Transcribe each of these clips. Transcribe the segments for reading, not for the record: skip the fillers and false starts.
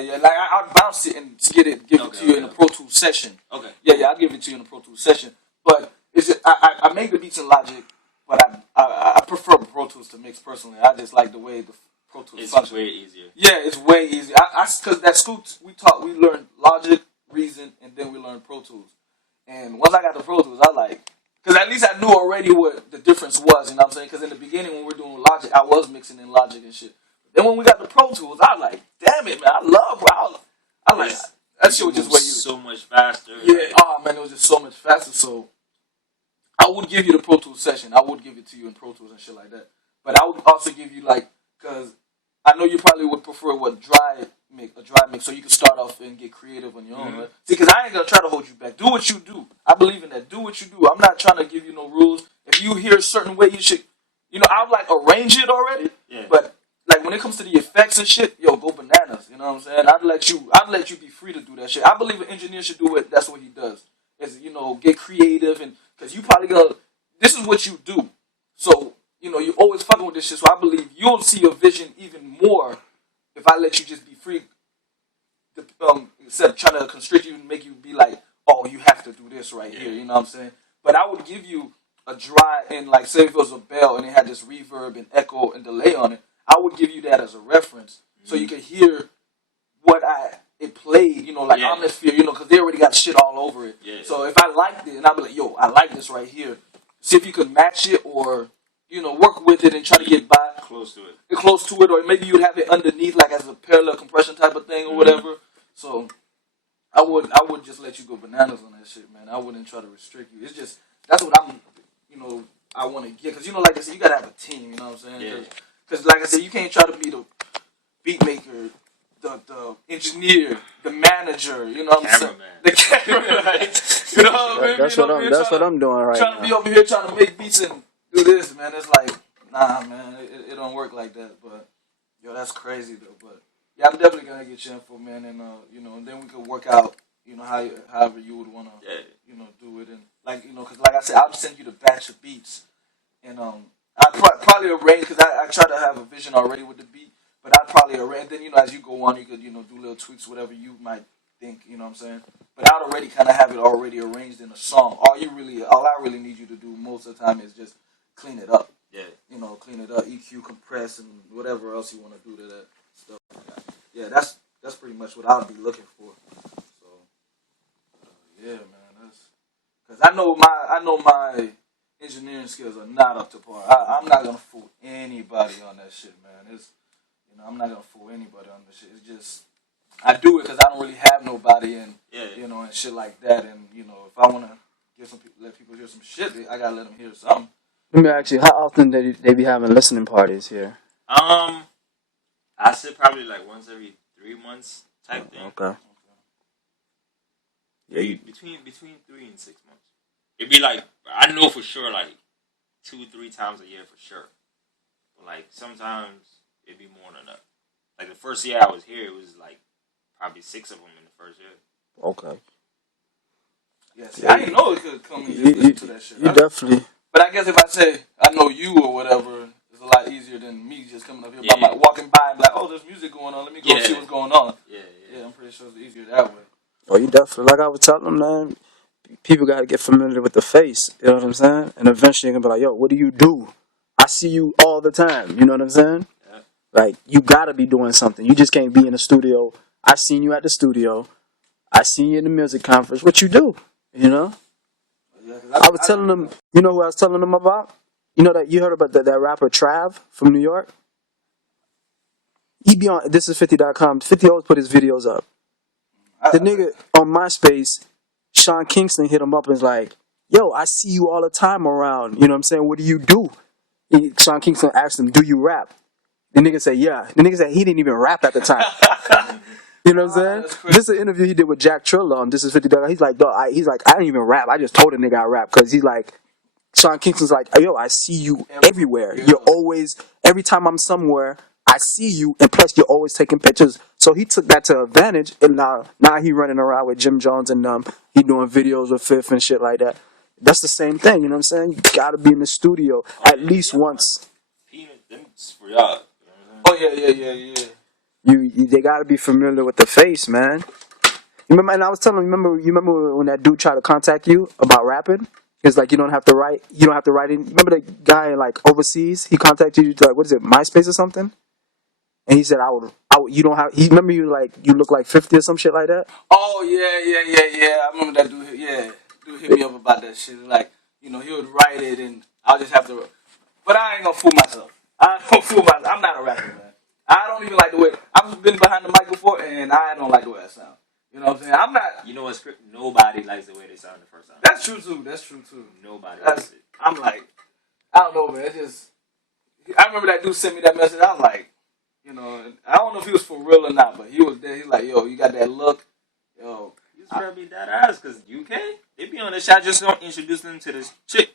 yeah. Like I'll bounce it and give it to you in a Pro Tools session. Okay. Yeah, I'll give it to you in a Pro Tools session. But it's just, I make the beats in Logic, but I prefer Pro Tools to mix personally. I just like the way the Pro Tools functions. It's way easier. Yeah, it's way easier. Because that school we learned Logic, Reason, and then we learned Pro Tools. And once I got the Pro Tools, I like, because at least I knew already what the difference was. You know what I'm saying? Because in the beginning when we were doing Logic, I was mixing in Logic and shit. Then when we got the Pro Tools, I was like, damn it, man, I love, bro. I like that shit was just way so much faster. Yeah, oh man, it was just so much faster. So I would give you the Pro Tools session. I would give it to you in Pro Tools and shit like that. But I would also give you like, because I know you probably would prefer a dry mix, so you can start off and get creative on your own. Right? See, because I ain't gonna try to hold you back. Do what you do. I believe in that. Do what you do. I'm not trying to give you no rules. If you hear a certain way, you should, I'll like arrange it already. Yeah. But like when it comes to the effects and shit, yo, go bananas. You know what I'm saying? I'd let you be free to do that shit. I believe an engineer should do it. That's what he does. Is get creative, and because you probably this is what you do. So you're always fucking with this shit. So I believe you'll see your vision even more if I let you just be free. Instead of trying to constrict you and make you be like, oh, you have to do this right here. You know what I'm saying? But I would give you a dry, and like say if it was a bell and it had this reverb and echo and delay on it, I would give you that as a reference so you can hear what it played, like Omnisphere, because they already got shit all over it. Yeah. So if I liked it, and I'd be like, yo, I like this right here. See if you could match it or, work with it and try to get by. Close to it. Close to it, or maybe you'd have it underneath like as a parallel compression type of thing or whatever. So I would just let you go bananas on that shit, man. I wouldn't try to restrict you. It's just, that's what I'm, I want to get. Because, like I said, you got to have a team, you know what I'm saying? Yeah. Because, like I said, you can't try to be the beat maker, the engineer, the manager, you know what I'm saying? The cameraman. Like, you know what I mean? That's what I'm doing right now. Trying to be over here trying to make beats and do this, man. It's like, nah, man, it don't work like that. But, yo, that's crazy, though. But, yeah, I'm definitely going to get your info, man. And, and then we could work out, however you would want to, do it. And, like, because, like I said, I'll send you the batch of beats. And, I'd probably arrange, because I try to have a vision already with the beat, but I'd probably arrange, then, as you go on, you could, do little tweaks, whatever you might think, you know what I'm saying? But I'd already kind of have it already arranged in a song. All I really need you to do most of the time is just clean it up. Yeah. Clean it up, EQ, compress, and whatever else you want to do to that stuff. Yeah, that's pretty much what I'll be looking for. So, yeah, man, because I know my engineering skills are not up to par. I'm not gonna fool anybody on that shit, man. It's I'm not gonna fool anybody on this shit. It's just I do it because I don't really have nobody, and and shit like that. And if I wanna let people hear some shit, I gotta let them hear something. Let me ask you, how often they be having listening parties here? I said probably like once every 3 months type thing. Okay. Yeah, between 3 and 6 months. It'd be like, I know for sure, like 2-3 times a year for sure. But like sometimes it'd be more than that. Like the first year I was here, it was like probably 6 of them in the first year. Okay. Yeah, see, I didn't know it could come and just listen to that shit. You definitely. But I guess if I say I know you or whatever, it's a lot easier than me just coming up here by walking by and be like, oh, there's music going on. Let me go see what's going on. Yeah, I'm pretty sure it's easier that way. Oh, you definitely. Like I was telling them, man, people got to get familiar with the face. You know what I'm saying? And eventually you're going to be like, yo, what do you do? I see you all the time. You know what I'm saying? Yeah. Like, you got to be doing something. You just can't be in the studio. I seen you at the studio. I seen you in the music conference. What you do? You know? I was telling them, you know who I was telling them about? You know that you heard about that rapper Trav from New York? He be on thisis50.com. 50 always put his videos up. The nigga on MySpace, Sean Kingston hit him up and was like, yo, I see you all the time around. You know what I'm saying? What do you do? Sean Kingston asked him, do you rap? The nigga said, yeah. The nigga said he didn't even rap at the time. You know what I'm saying? This is an interview he did with Jack Trilla on This Is 50. He's like, dog, I don't even rap. I just told a nigga I rap. Because he's like, Sean Kingston's like, yo, I see you everywhere. You're always, every time I'm somewhere, I see you. And plus, you're always taking pictures. So he took that to advantage. And now he running around with Jim Jones and he doing videos with Fifth and shit like that. That's the same thing. You know what I'm saying? You got to be in the studio at least once. For y'all. Oh, yeah. They gotta be familiar with the face, man. You remember? And I was telling you remember when that dude tried to contact you about rapping? It's like you don't have to write in. Remember the guy like overseas? He contacted you like what is it, MySpace or something? And he said, you don't have. He remember you like you look like 50 or some shit like that. Oh yeah. I remember that dude. Yeah, dude hit me up about that shit. Like, he would write it, and I'll just have to. But I ain't gonna fool myself. I'm not a rapper, man. I don't even like the way I've been behind the mic before, and I don't like the way I sound. You know what I'm saying? I'm not. You know what? Nobody likes the way they sound the first time. That's true too. Nobody likes it. I'm like, I don't know, man. It's just. I remember that dude sent me that message. I was like, I don't know if he was for real or not, but he was there. He's like, yo, you got that look, yo. You just better be that ass, because UK, they be on the shot. Just don't introduce them to this chick.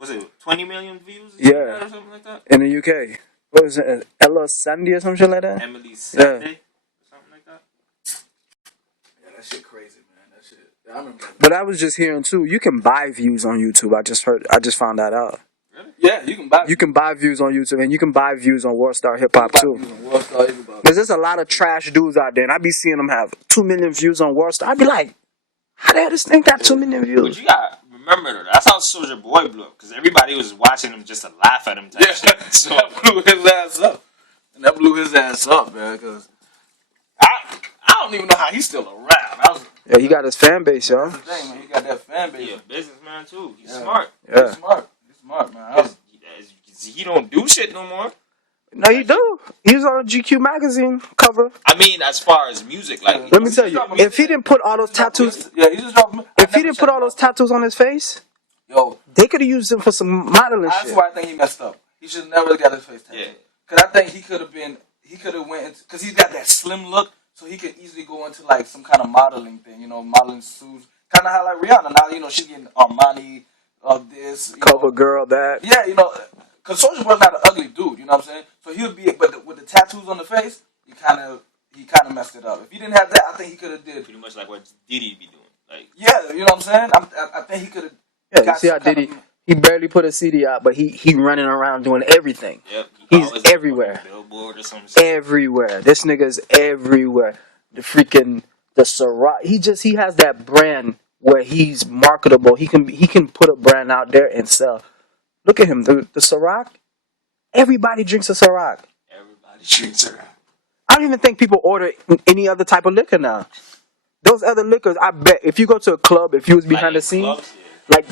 Was it 20 million views? Yeah. Or something like that? In the UK. What was it? Ella Sandy or some shit like that? Emily Sunday? Or something like that? Yeah, that shit crazy, man. That shit. I remember that. But I was just hearing too, you can buy views on YouTube. I just found that out. Really? Yeah, you can buy. You can buy views on YouTube, and you can buy views on Worldstar Hip Hop too. Because there's a lot of trash dudes out there, and I be seeing them have 2 million views on Worldstar. I be like, how the hell this thing got 2 million views? But you got remember though, that's how Soulja Boy blew up, because everybody was watching him just to laugh at him type shit. So that blew his ass up. And that blew his ass up, man, because I don't even know how he's still around. Yeah, he got his fan base, yo. That's the thing, man. He got that fan base. he a businessman too. He's smart. Yeah. He's smart, man. He don't do shit no more. No, you do. He was on a GQ magazine cover. I mean, as far as music, like Let me tell you, if he didn't put all those tattoos, Yeah, he just dropped. if he didn't put all those tattoos on his face, Yo, they could have used him for some modeling that's shit. why I think he messed up. He should never got his face tattooed. Yeah. Because I think he could have went into, because he's got that slim look, so he could easily go into like some kind of modeling thing, modeling suits. Kind of how like Rihanna now, she's getting Armani, this. Cover girl, that. Yeah, because Soulja Boy's not an ugly dude, you know what I'm saying? So he would be, but with the tattoos on the face, he kind of messed it up. If he didn't have that, I think he could have did. pretty much like what Diddy be doing. Like, Yeah, you know what I'm saying? I think he could have. Yeah, you see how Diddy, he barely put a CD out, but he running around doing everything. yep, He's always everywhere. Billboard or some shit. Everywhere. This nigga's everywhere. The Ciroc. He has that brand where he's marketable. He can put a brand out there and sell. Look at him. The Ciroc. Everybody drinks a Ciroc. Everybody drinks around. I don't even think people order any other type of liquor now. Those other liquors, I bet if you go to a club, if you was behind the scenes, Clubs, yeah. like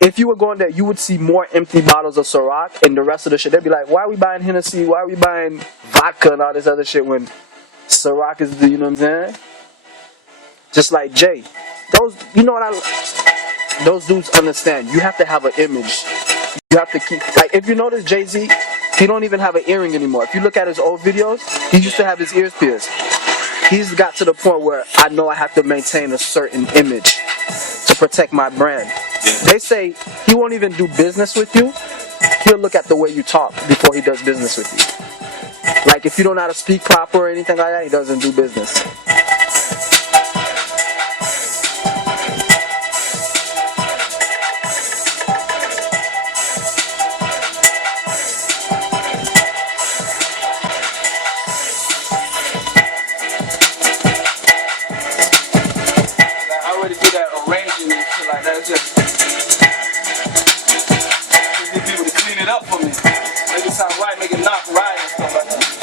if you were going there, you would see more empty bottles of Ciroc and the rest of the shit. They'd be like, why are we buying Hennessy? Why are we buying vodka and all this other shit when Ciroc is, you know what I'm saying? Just like Jay. Those dudes understand. You have to have an image. You have to keep, like if you notice Jay-Z, he don't even have an earring anymore. If you look at his old videos, he used to have his ears pierced. He's got to the point where I know I have to maintain a certain image to protect my brand. They say he won't even do business with you. He'll look at the way you talk before he does business with you. Like if you don't know how to speak proper or anything like that, he doesn't do business. Just need people to clean it up for me. Make it sound right, make it knock right and stuff like that.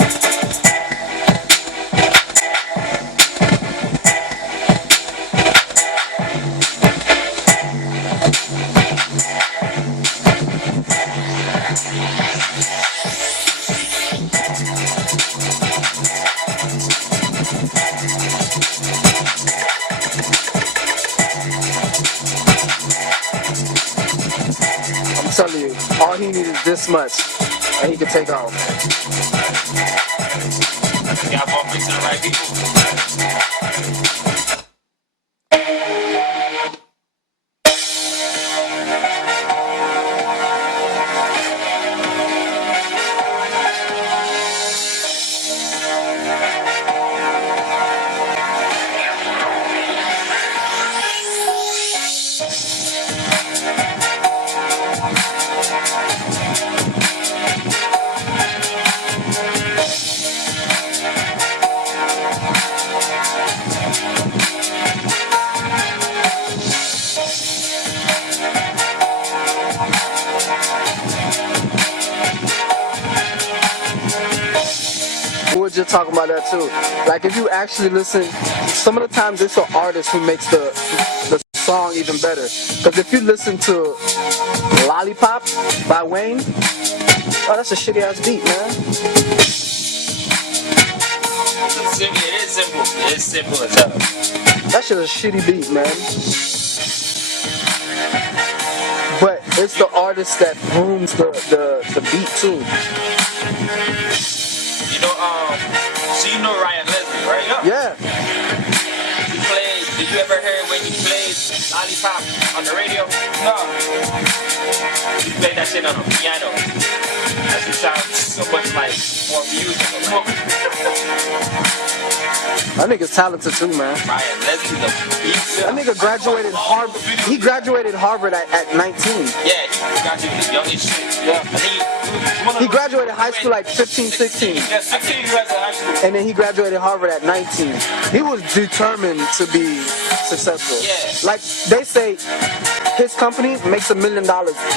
I'm telling you, all he needs is this much, and he can take off. You got bump into the right people. just talking about that too. Like if you actually listen, some of the times it's the artist who makes the song even better. Because if you listen to Lollipop by Wayne, oh, that's a shitty ass beat, man. It is simple. It is simple as hell. That shit is a shitty beat, man. But it's the artist that grooms the beat too. You know, so you know Ryan Leslie, right? Yeah. He played. Did you ever hear when he played Lollipop on the radio? No. He played that shit on a piano. That shit sounds so much like more musical. That nigga's talented too, man. Ryan Leslie's a beast. That nigga graduated Harvard. He graduated Harvard at 19. Yeah, he graduated young as shit. Yeah. I think He graduated high school like 15, 16. Yeah, 16 he graduated high school. And then he graduated Harvard at 19. He was determined to be successful. Yeah. Like they say, his company makes $1 million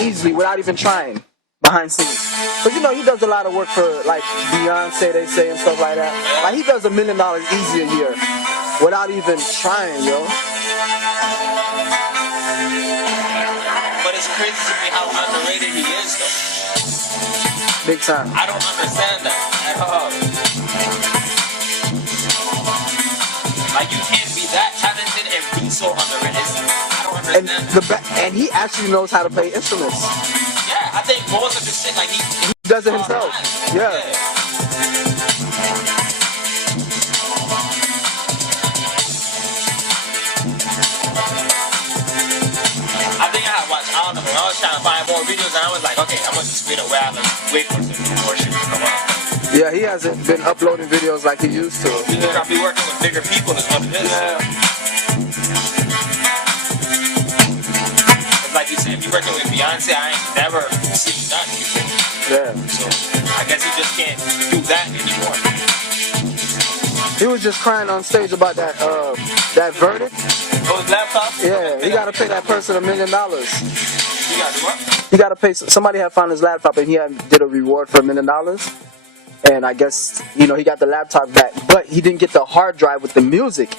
easily without even trying behind scenes. But you know, he does a lot of work for like Beyonce, they say, and stuff like that. Like he does $1 million easy a year without even trying, yo. but it's crazy to me how underrated he is, though. Big time. I don't understand that at all. Like you can't be that talented and be so underrated. I don't understand. And he actually knows how to play instruments. Yeah, I think most of the shit like he Does it himself. Yeah. I think I had watched all of them. I was trying to find more videos and I was like, okay, I'm gonna just wait a while and wait for some more shit to come out. Yeah, he hasn't been uploading videos like he used to. He's probably working with bigger people is what it is. It's like you said, if you're working with Beyonce, I ain't never seen that before. Yeah. So I guess he just can't do that anymore. He was just crying on stage about that verdict. Oh, his laptop? Yeah, he gotta pay that person $1 million. You gotta do what? He gotta pay. Somebody had found his laptop and he did a reward for $1 million. And I guess, you know, he got the laptop back, but he didn't get the hard drive with the music.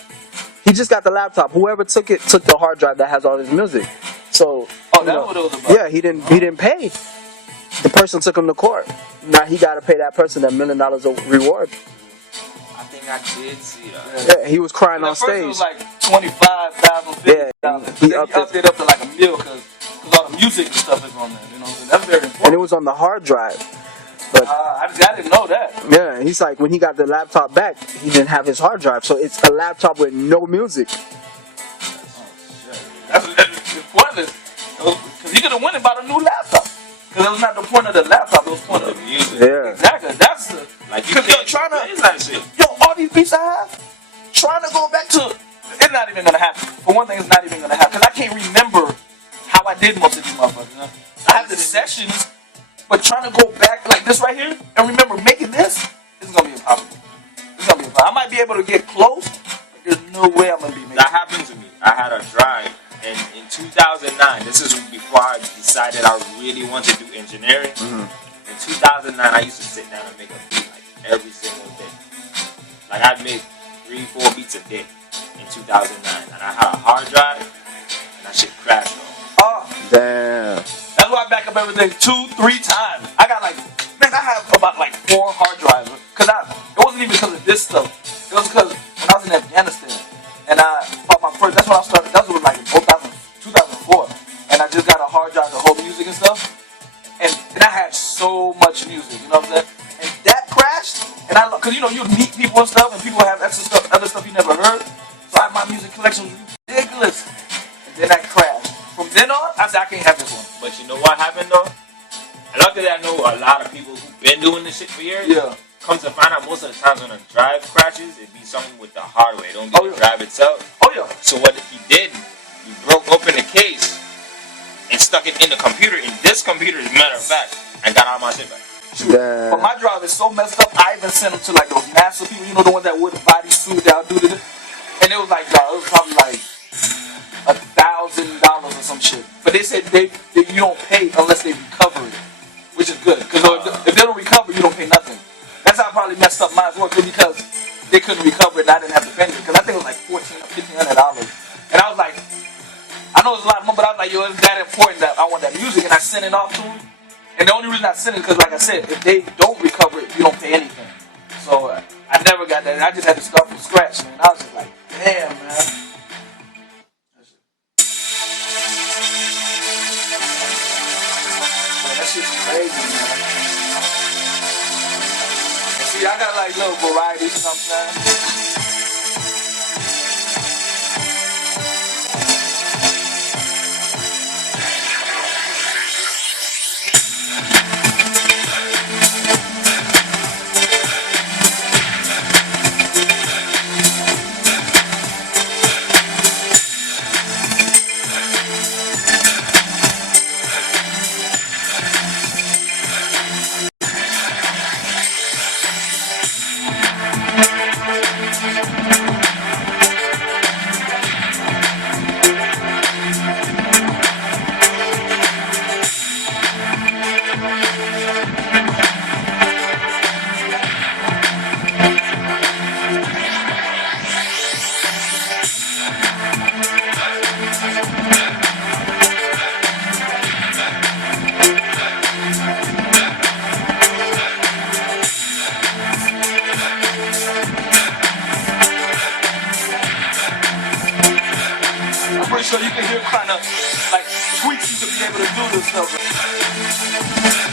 He just got the laptop. Whoever took it took the hard drive that has all his music. So, Oh, that's what it was about. yeah, he didn't pay. The person took him to court. Now he got to pay that person that $1 million of reward. I think I did see that. Yeah, he was crying on At first it stage. was like 25,000, 50,000. he Then upped he upped it up to like $1 million because all the music and stuff is on there. You know, so that's very important. And it was on the hard drive. But I didn't know that. yeah, he's like, when he got the laptop back, he didn't have his hard drive. So it's a laptop with no music. That's the point of this. Because he could have won it by the new laptop. Because it was not the point of the laptop, it was the point of the music. Yeah. Exactly. That's the. Like you Because can't trying play to. that shit. Yo, all these beats I have, trying to go back to. It's not even going to happen. For one thing, it's not even going to happen. Because I can't remember how I did most of these motherfuckers. You know? I have the sessions, but trying to go back like this right here and remember making this, it's going to be impossible. It's going to be impossible. I might be able to get close, but there's no way I'm going to be making That happened to me. I had a drive, and in 2009, this is before I decided I really wanted to do engineering. In 2009, I used to sit down and make a beat like every single day. Like I'd make 3-4 beats a day in 2009, and I had a hard drive, and that shit crashed. Oh, Damn. that's why I back up everything 2-3 times. I got like, man, I have about like 4 hard drives. Cause it wasn't even because of this stuff. It was because when I was in Afghanistan, and I bought my first. That's when I started. That was like in 2004, and I just got a hard drive to hold music and stuff. And I had so much music, you know what I'm saying? And that crashed, and cause you know you meet people and stuff, and people have extra stuff, other stuff you never heard. So my music collection was ridiculous. And then that crashed. From then on, I said I can't have this one. But you know what happened though? Luckily, I know a lot of people who've been doing this shit for years. Yeah. Comes to find out, most of the times when a drive crashes, it'd be something with the hardware. It don't be the drive itself. Oh yeah. So what he did, he broke open the case and stuck it in the computer. In this computer, as a matter of fact, and got all my shit back. Damn. But my drive is so messed up. I even sent them to like those NASA people. You know the ones that wear the bodysuit that do this. And it was like, it was probably like $1,000 or some shit. But they said you don't pay unless they recover it, which is good. Because if they don't recover, you don't pay nothing. That's how I probably messed up my work because they couldn't recover it and I didn't have to pay it. Because I think it was like $1,400 or $1,500. And I was like, I know it's a lot of money, but I was like, yo, it's that important that I want that music, and I sent it off to them. And the only reason I sent it is because, like I said, if they don't recover it, you don't pay anything. So I never got that. I just had to start from scratch, man. I was just like, damn, man. That shit's crazy, man. See, I got like little varieties, you know what I'm saying? So you can hear kind of like tweaks to be able to do this stuff.